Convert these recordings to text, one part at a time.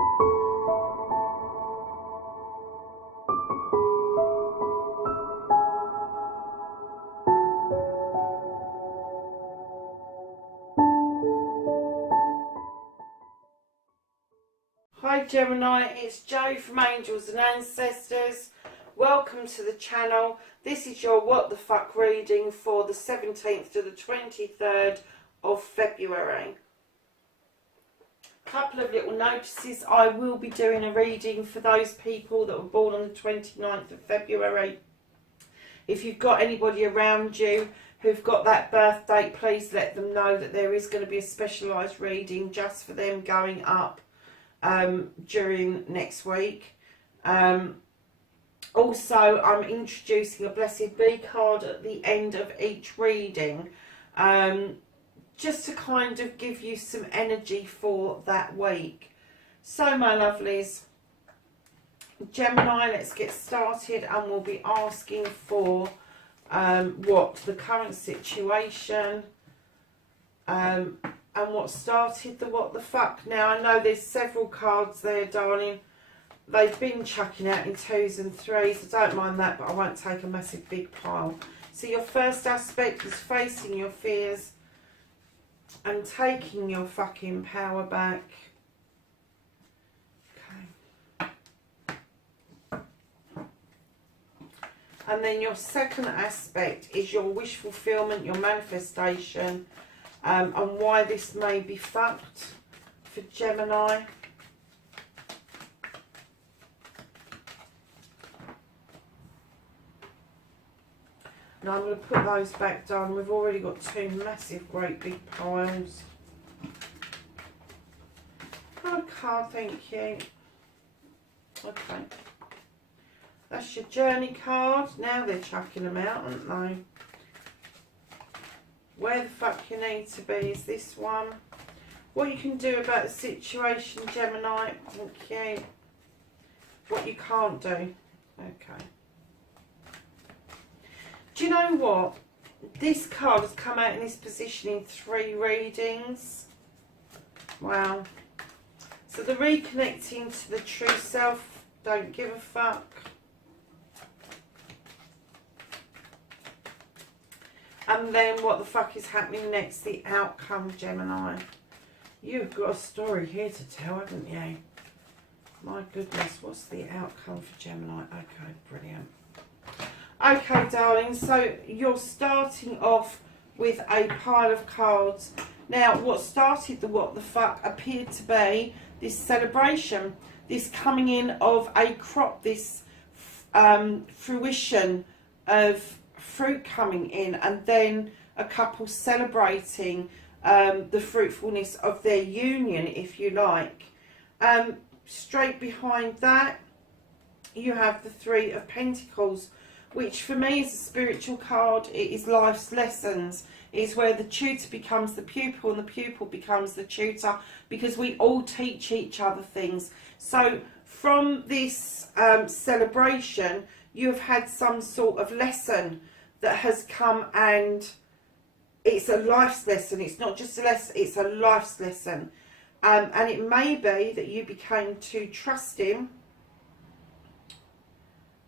Hi Gemini, it's Jo from Angels and Ancestors. Welcome to the channel. This is your What the Fuck reading for the 17th to the 23rd of February. Couple of little notices. I will be doing a reading for those people that were born on the 29th of February. If you've got anybody around you who've got that birth date, please let them know that there is going to be a specialised reading just for them going up during next week. Also, I'm introducing a Blessed Be card at the end of each reading, just to kind of give you some energy for that week. So my lovelies, Gemini, let's get started, and we'll be asking for what the current situation and what started the what the fuck. Now, I know there's several cards there, darling. They've been chucking out in 2s and 3s. I don't mind that, but I won't take a massive big pile. So your first aspect is facing your fears and taking your fucking power back. Okay. And then your second aspect is your wish fulfillment, your manifestation, and why this may be fucked for Gemini. Now I'm going to put those back down. We've already got 2 massive, great big piles. Oh, card, thank you. Okay. That's your journey card. Now they're chucking them out, aren't they? Where the fuck you need to be is this one. What you can do about the situation, Gemini. Thank you. What you can't do. Okay. Do you know what? This card has come out in this position in 3 readings. Wow. So the reconnecting to the true self. Don't give a fuck. And then what the fuck is happening next? The outcome, Gemini. You've got a story here to tell, haven't you? My goodness, what's the outcome for Gemini? Okay, brilliant. Okay, darling, so you're starting off with a pile of cards. Now, what started the what the fuck appeared to be this celebration, this coming in of a crop, this fruition of fruit coming in, and then a couple celebrating the fruitfulness of their union, if you like. Straight behind that, you have the 3 of Pentacles, which for me is a spiritual card. It is life's lessons. It is where the tutor becomes the pupil and the pupil becomes the tutor, because we all teach each other things. So from this celebration, you have had some sort of lesson that has come, and it's a life's lesson. It's not just a lesson, it's a life's lesson. And it may be that you became too trusting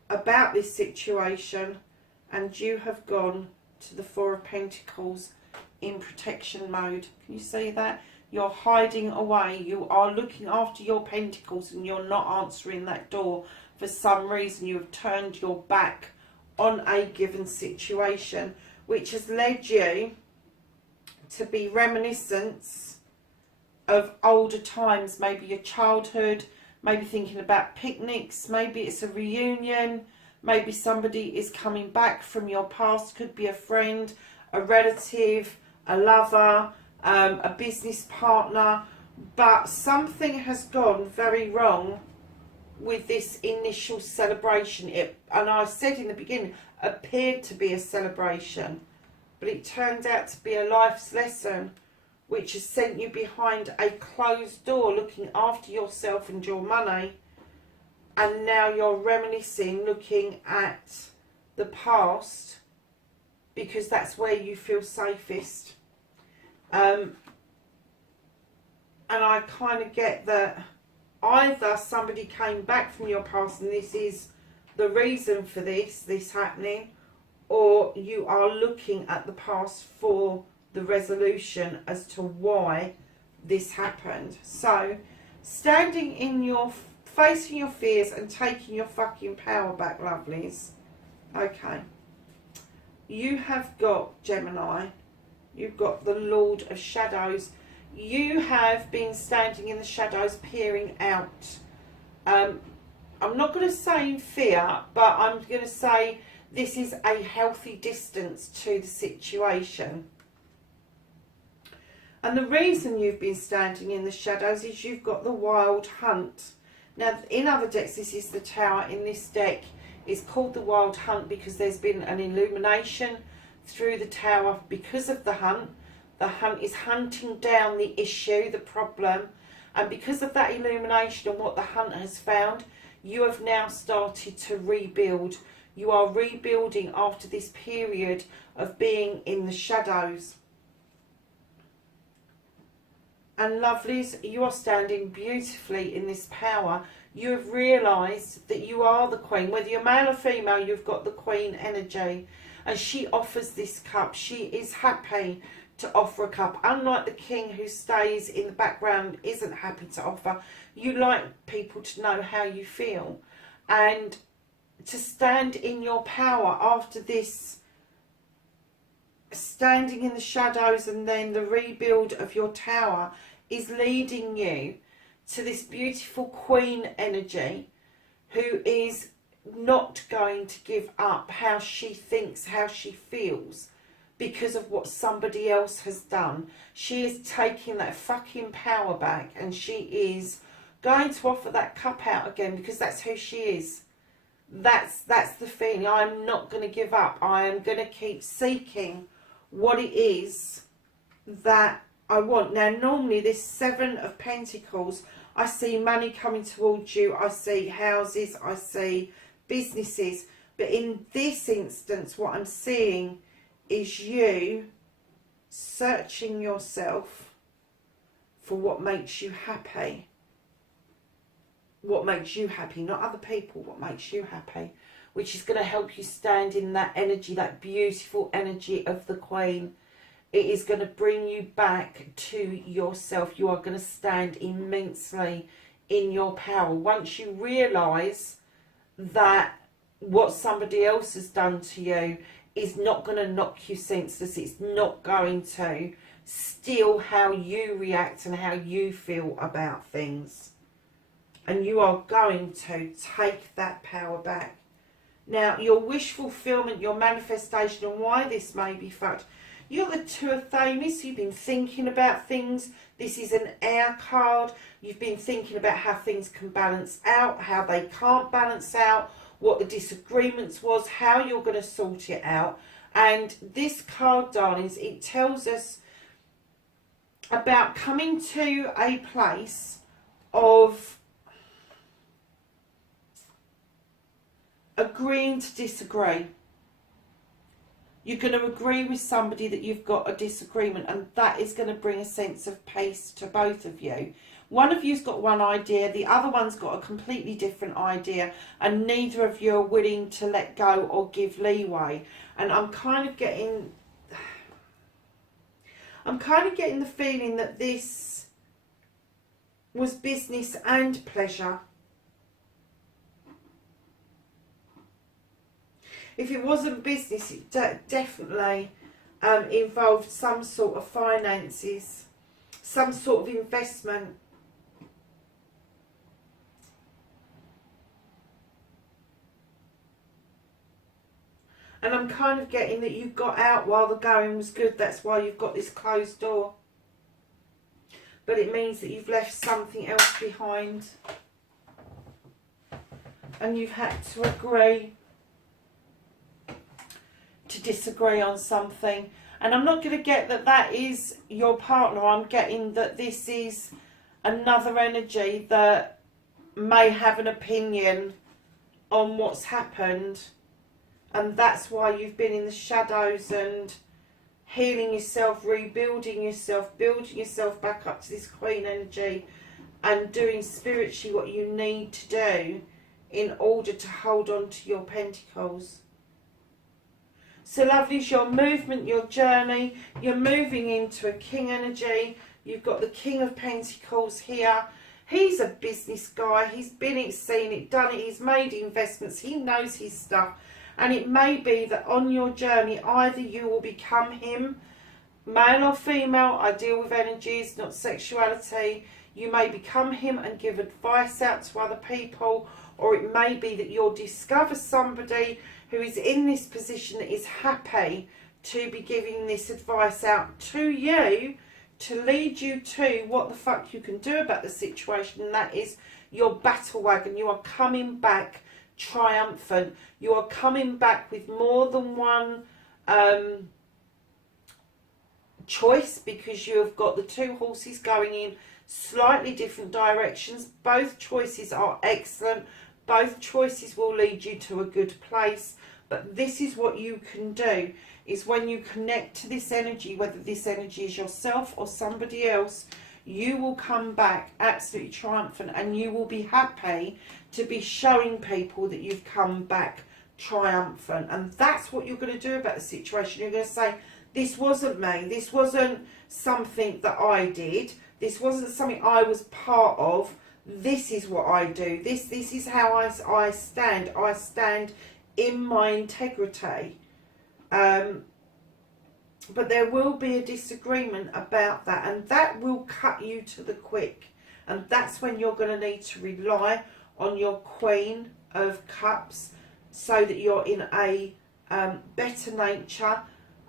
about this situation, and you have gone to the 4 of Pentacles in protection mode. Can you see that? You're hiding away. You are looking after your pentacles, and you're not answering that door. For some reason, you have turned your back on a given situation, which has led you to be reminiscent of older times, maybe your childhood, maybe thinking about picnics, maybe it's a reunion, maybe somebody is coming back from your past, could be a friend, a relative, a lover, a business partner, but something has gone very wrong with this initial celebration. And I said in the beginning, appeared to be a celebration, but it turned out to be a life's lesson, which has sent you behind a closed door looking after yourself and your money, and now you're reminiscing, looking at the past, because that's where you feel safest. And I kind of get that either somebody came back from your past and this is the reason for this happening, or you are looking at the past for the resolution as to why this happened. So, standing in your, facing your fears and taking your fucking power back, lovelies. Okay. You have got, Gemini, you've got the Lord of Shadows. You have been standing in the shadows, peering out. I'm not going to say in fear, but I'm going to say this is a healthy distance to the situation. And the reason you've been standing in the shadows is you've got the Wild Hunt. Now, in other decks, this is the Tower. In this deck, it's called the Wild Hunt because there's been an illumination through the Tower because of the hunt. The hunt is hunting down the issue, the problem. And because of that illumination and what the hunt has found, you have now started to rebuild. You are rebuilding after this period of being in the shadows. And lovelies, you are standing beautifully in this power. You have realised that you are the Queen. Whether you're male or female, you've got the Queen energy. And she offers this cup. She is happy to offer a cup. Unlike the King who stays in the background, isn't happy to offer. You like people to know how you feel. And to stand in your power after this, standing in the shadows and then the rebuild of your tower, is leading you to this beautiful Queen energy who is not going to give up how she thinks, how she feels because of what somebody else has done. She is taking that fucking power back and she is going to offer that cup out again because that's who she is. That's the feeling. I'm not going to give up. I am going to keep seeking what it is that I want. Now, normally this Seven of Pentacles, I see money coming towards you. I see houses. I see businesses. But in this instance, what I'm seeing is you searching yourself for what makes you happy. What makes you happy, not other people, what makes you happy, which is going to help you stand in that energy, that beautiful energy of the Queen. It is going to bring you back to yourself. You are going to stand immensely in your power. Once you realise that what somebody else has done to you is not going to knock you senseless, it's not going to steal how you react and how you feel about things. And you are going to take that power back. Now, your wish fulfillment, your manifestation, and why this may be fucked. You're the Two of Thames. You've been thinking about things. This is an air card. You've been thinking about how things can balance out, how they can't balance out, what the disagreements was, how you're going to sort it out. And this card, darlings, it tells us about coming to a place of agreeing to disagree. You're going to agree with somebody that you've got a disagreement, and that is going to bring a sense of peace to both of you. One of you's got one idea, the other one's got a completely different idea, and neither of you are willing to let go or give leeway. And I'm kind of getting the feeling that this was business and pleasure. If it wasn't business, it definitely involved some sort of finances, some sort of investment. And I'm kind of getting that you got out while the going was good. That's why you've got this closed door. But it means that you've left something else behind. And you've had to agree to disagree on something. And I'm not going to get that that is your partner. I'm getting that this is another energy that may have an opinion on what's happened. And that's why you've been in the shadows and healing yourself, rebuilding yourself, building yourself back up to this Queen energy. and doing spiritually what you need to do in order to hold on to your pentacles. So lovelies, your movement, your journey, you're moving into a king energy. You've got the King of Pentacles here. He's a business guy. He's been it, seen it, done it. He's made investments. He knows his stuff. And it may be that on your journey, either you will become him, male or female. I deal with energies, not sexuality. You may become him and give advice out to other people. Or it may be that you'll discover somebody who is in this position that is happy to be giving this advice out to you, to lead you to what the fuck you can do about the situation. And that is your battle wagon. You are coming back triumphant. You are coming back with more than one choice, because you have got the two horses going in slightly different directions. Both choices are excellent. Both choices will lead you to a good place. But this is what you can do, is when you connect to this energy, whether this energy is yourself or somebody else, you will come back absolutely triumphant, and you will be happy to be showing people that you've come back triumphant. And that's what you're going to do about the situation. You're going to say, this wasn't me. This wasn't something that I did. This wasn't something I was part of. This is what I do. This is how I stand. I stand in my integrity. But there will be a disagreement about that, and that will cut you to the quick. And that's when you're going to need to rely on your Queen of Cups, so that you're in a better nature,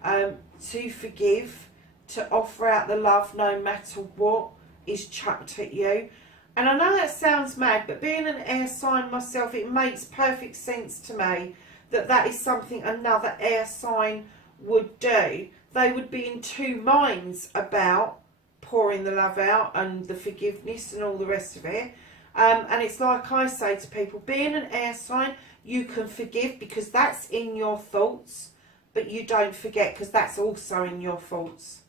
to forgive, to offer out the love no matter what is chucked at you. And I know that sounds mad, but being an air sign myself, it makes perfect sense to me that that is something another air sign would do. They would be in two minds about pouring the love out and the forgiveness and all the rest of it. And it's like I say to people, being an air sign, you can forgive because that's in your thoughts, but you don't forget because that's also in your thoughts.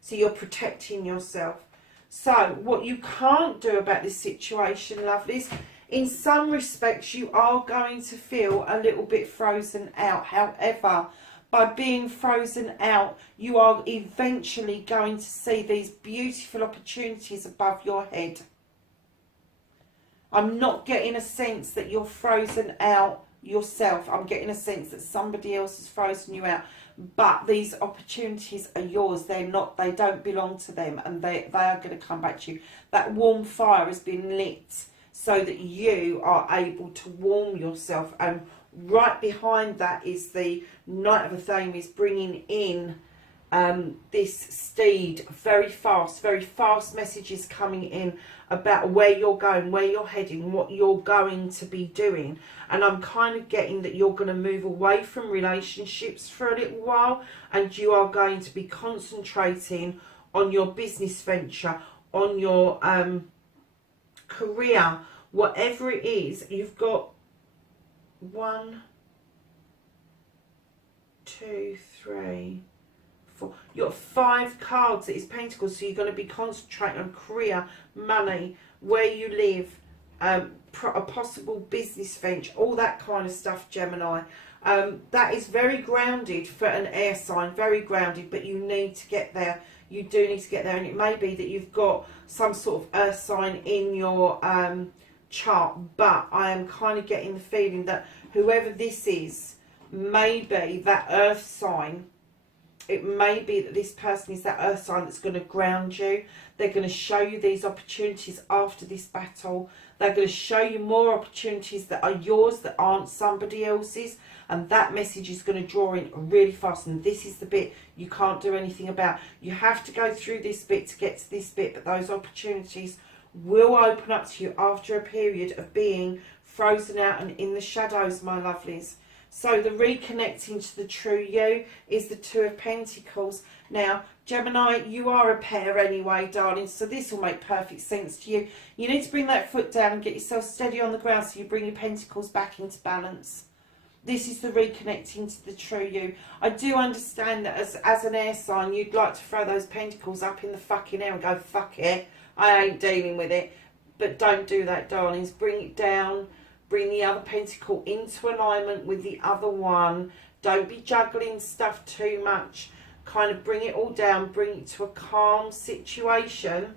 So you're protecting yourself. So what you can't do about this situation, lovelies, in some respects you are going to feel a little bit frozen out. However, by being frozen out, you are eventually going to see these beautiful opportunities above your head. I'm not getting a sense that you're frozen out yourself. I'm getting a sense that somebody else has frozen you out. But these opportunities are yours. They're not, they don't belong to them, and they are going to come back to you. That warm fire has been lit so that you are able to warm yourself. And right behind that is the Knight of Athames, bringing in this steed very fast messages coming in about where you're going, where you're heading, what you're going to be doing. And I'm kind of getting that you're going to move away from relationships for a little while, and you are going to be concentrating on your business venture, on your career, whatever it is. You've got 1, 2, 3, 4. You've got 5 cards that is Pentacles, so you're going to be concentrating on career, money, where you live, a possible business venture, all that kind of stuff, Gemini. That is very grounded for an air sign, very grounded, but you need to get there. You do need to get there, and it may be that you've got some sort of earth sign in your chart, but I am kind of getting the feeling that whoever this is, maybe that earth sign, it may be that this person is that earth sign that's going to ground you. They're going to show you these opportunities after this battle. They're going to show you more opportunities that are yours, that aren't somebody else's. And that message is going to draw in really fast. And this is the bit you can't do anything about. You have to go through this bit to get to this bit. But those opportunities will open up to you after a period of being frozen out and in the shadows, my lovelies. So the reconnecting to the true you is the 2 of Pentacles. Now, Gemini, you are a pair anyway, darling, so this will make perfect sense to you. You need to bring that foot down and get yourself steady on the ground so you bring your pentacles back into balance. This is the reconnecting to the true you. I do understand that as an air sign, you'd like to throw those pentacles up in the fucking air and go, fuck it, I ain't dealing with it. But don't do that, darlings. Bring it down. Bring the other pentacle into alignment with the other one. Don't be juggling stuff too much. Kind of bring it all down. Bring it to a calm situation.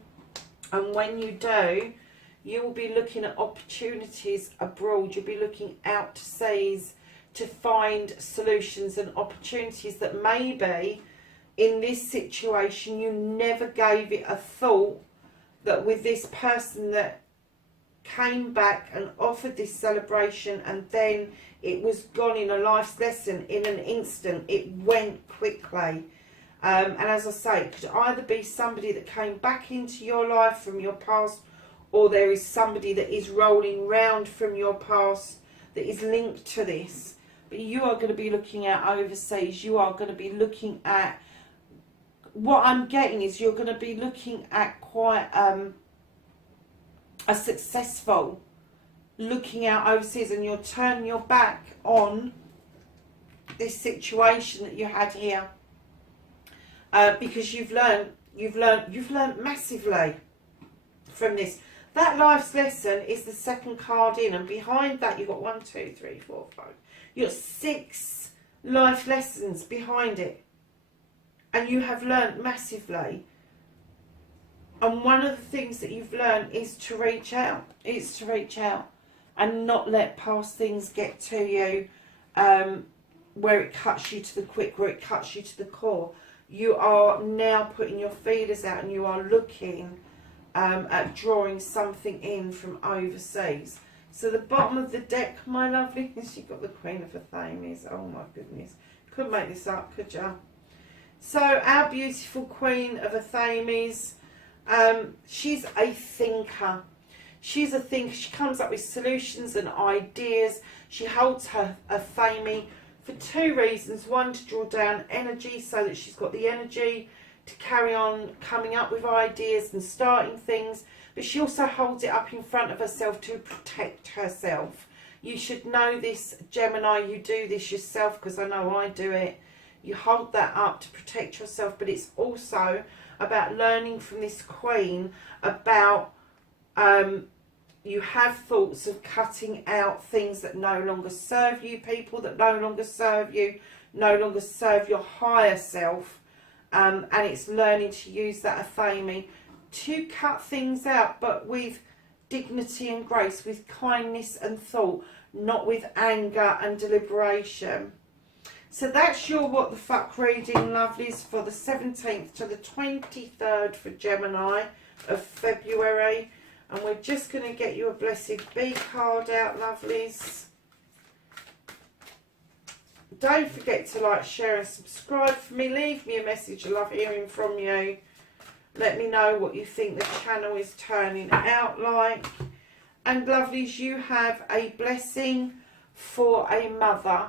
And when you do, you will be looking at opportunities abroad. You'll be looking out to seas to find solutions and opportunities that maybe in this situation you never gave it a thought, that with this person that came back and offered this celebration and then it was gone in a life's lesson in an instant. It went quickly. And as I say, it could either be somebody that came back into your life from your past, or there is somebody that is rolling round from your past that is linked to this. But you are going to be looking at overseas. You are going to be looking at, what I'm getting is you're going to be looking at quite a successful looking out overseas, and you'll turn your back on this situation that you had here. Because you've learned massively from this. That life's lesson is the second card in, and behind that you've got 1, 2, 3, 4, 5. You've got 6 life lessons behind it, and you have learned massively. And one of the things that you've learned is to reach out. It's to reach out and not let past things get to you, where it cuts you to the quick, where it cuts you to the core. You are now putting your feelers out, and you are looking at drawing something in from overseas. So the bottom of the deck, my lovely, you've got the Queen of Athames. Oh my goodness. Couldn't make this up, could you? So our beautiful Queen of Athames, she's a thinker. She's a thinker. She comes up with solutions and ideas. She holds her Athame for 2 reasons. One, to draw down energy so that she's got the energy to carry on coming up with ideas and starting things. But she also holds it up in front of herself to protect herself. You should know this, Gemini. You do this yourself, because I know I do it. You hold that up to protect yourself, but it's also about learning from this Queen about you have thoughts of cutting out things that no longer serve you, people that no longer serve you, no longer serve your higher self, and it's learning to use that Athame to cut things out, but with dignity and grace, with kindness and thought, not with anger and deliberation. So that's your What the Fuck reading, lovelies, for the 17th to the 23rd for Gemini of February. And we're just going to get you a Blessed Bee card out, lovelies. Don't forget to like, share and subscribe for me. Leave me a message. I love hearing from you. Let me know what you think the channel is turning out like. And lovelies, you have a blessing for a mother.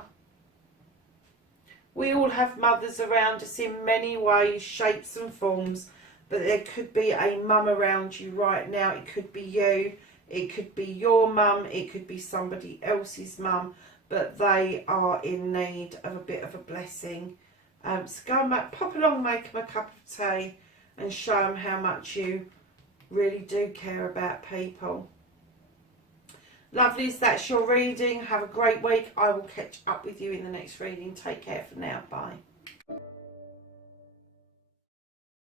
We all have mothers around us in many ways, shapes and forms. But there could be a mum around you right now. It could be you. It could be your mum. It could be somebody else's mum. But they are in need of a bit of a blessing. So go and pop along, make them a cup of tea, and show them how much you really do care about people. Lovelies, that's your reading. Have a great week. I will catch up with you in the next reading. Take care for now. Bye.